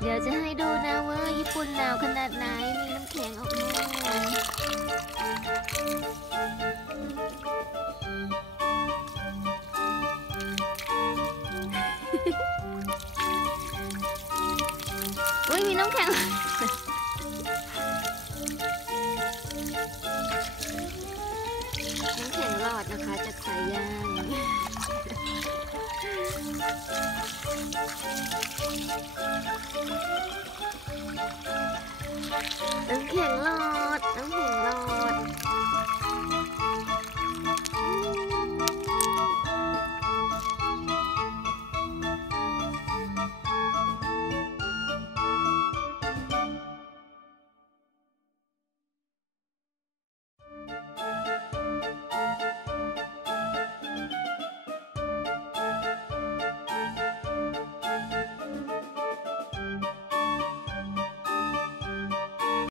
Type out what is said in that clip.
เดี๋ยวจะให้ดูนะว่าญี่ปุ่นหนาวขนาดไหน มีน้ำแข็งออกมาอุ้ยมีน้ำแข็งน้ำแข็งหลอดนะคะจากสายยางน้ำ แข็งหลอ